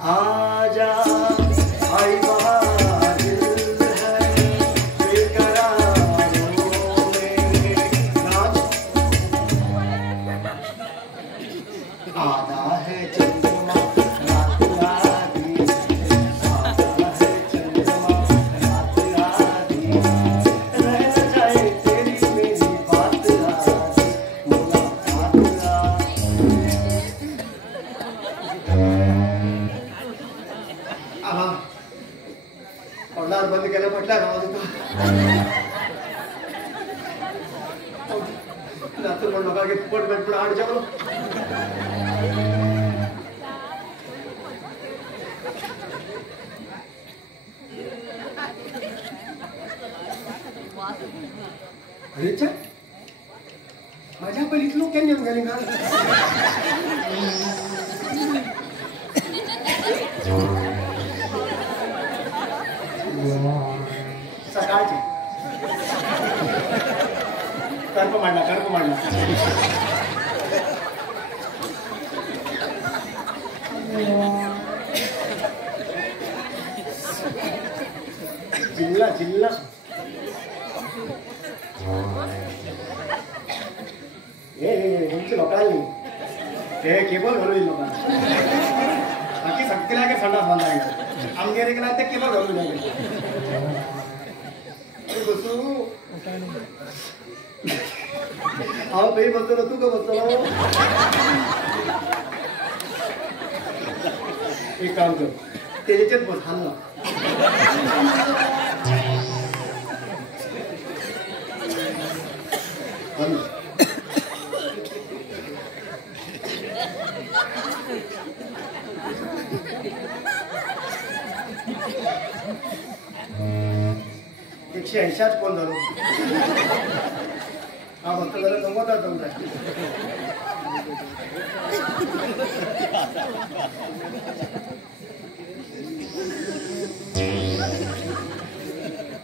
आजा आई बहार दिल है बेकरारों में नाच आधा है चंद्रमा रात आधी आधा है चंद्रमा रात आधी रह न जाए तेरी मेरी बात आधी मुलाकात पडणार बंद केलं म्हटलं आवाज होता नातू पण लोकांना फुकट भेट पुढे आड जाऊ अरे माझ्या पहिलीत लोक केली गेली ना सकाळची कर्प मांडला जिल्हा तुमची लोकांनी ते केबल घालून लोकांना बाकी सक्तीला काय संडास बांधायला आमगेरे केला ते केबल घालून जाईल बसू हा काही बसतो तू का बसतो एक काम कर त्याच्यात बस हाल ना 180 कोण झालो हा फक्त जरा जमवता जमताय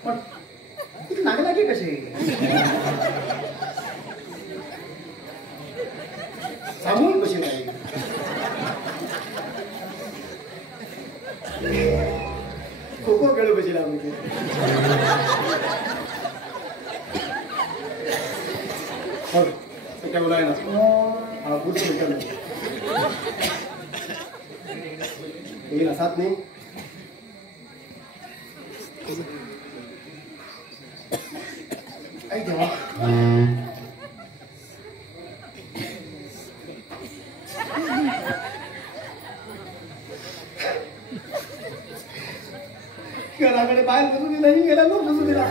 पण किती नागलागे कसे सांगून कशी नाही खो खो खेळू कशी लागली क्या बोला है ना हाँ कुछ निकल ये ना साथ नहीं आई देवा घराकडे बाहेर बसू दिला नाही गेला नो बसू दिला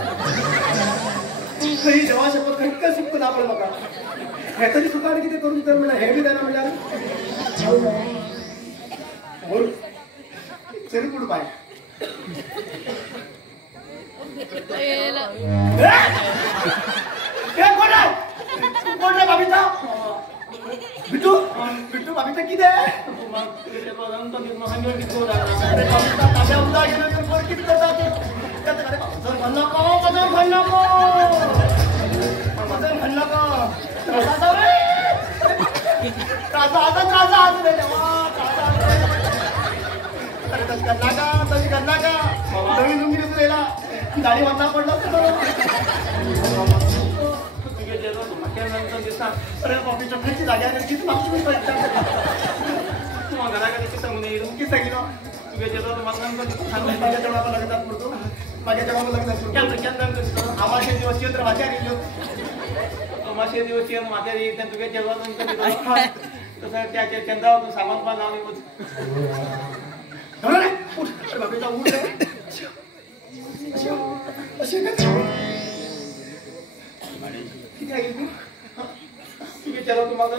खरी जेव्हा शपथ खटका सुख दाबलं नका ह्यातरी सुखाने किती करून तर म्हणा हे बी द्या ना म्हणा बोल चल पुढे पाय कोण बाबीचा बिट्टू बिट्टू बाबीचा किती आहे गाडी वाटा पडला अरे कॉफीच्या खायची जागा किती मागची तुम्हाला घराकडे किती म्हणे रुमकी सांगितलं तुझ्या जेव्हा माझ्या जेव्हा लग्नात पडतो माझ्या जेव्हा लग्नात आमाशे दिवस चंद्र माझ्या गेलो आमाशे दिवस माझ्या येईल तुझ्या जेव्हा तसं त्याच्या चंद्रावर सामान पण लावले बाबीचा ऊट असे किती आहे तुम्ही चला तुम्हाला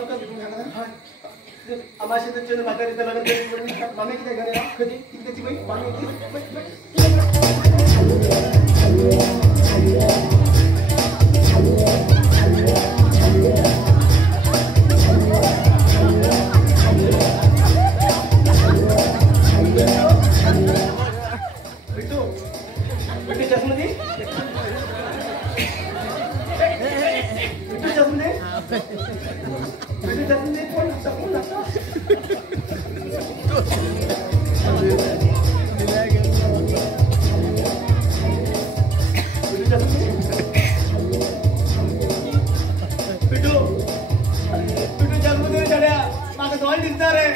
आमाशे चंद्र माझ्या लग्न मामे किती घरी कधी किती बाई मामे बिट्टू जासूदे फोन लागता बिट्टू जासूदे चढ्या माका दोन दिसणार रे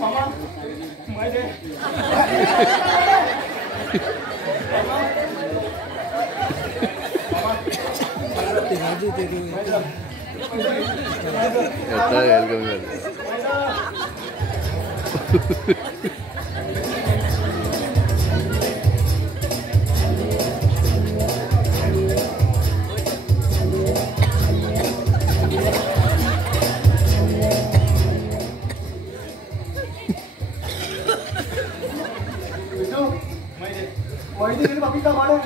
मामा मैले वैदिक बाकी का मारो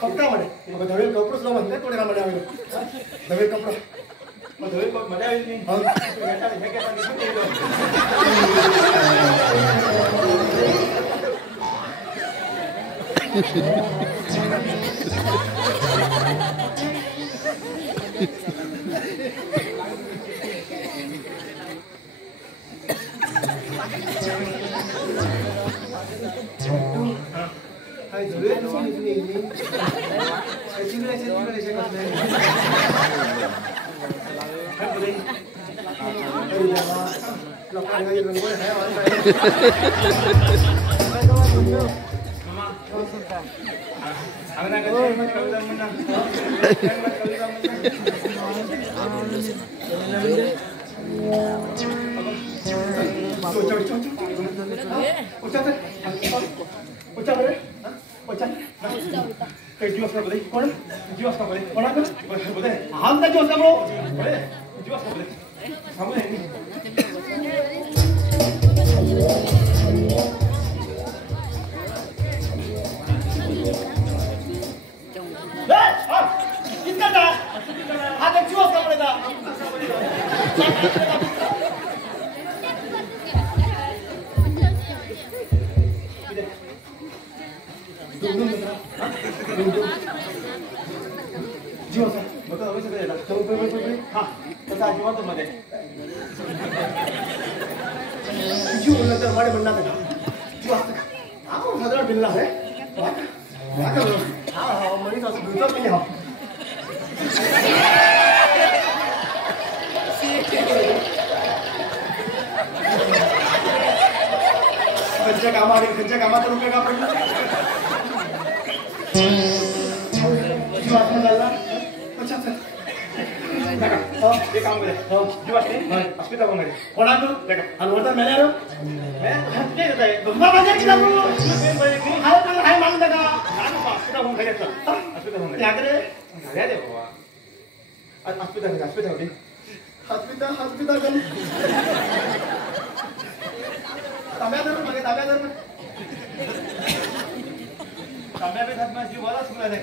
पक्का म्हणे मग धवेल कपडे सुद्धा म्हणते थोडे रामध्ये आवेल धवेल कपडे मग धवेल मजा येईल नाही खंच्या कामात रुपये का पडला जीव आत्मा झाला अच्छा हे काम करे जीव असते अस्मिता कोण करे कोणा तू आणि वरता मेल्या रो ते होतंय गंगा बाजार किला तू हाय मानू नका अस्मिता कोण करे अस्मिता कोण करे याकडे घ्या दे बाबा आज अस्मिता होती अस्मिता गण ताब्यात धरून मागे ताब्यात धरून ताब्यात हात माझी वाला सुरू आहे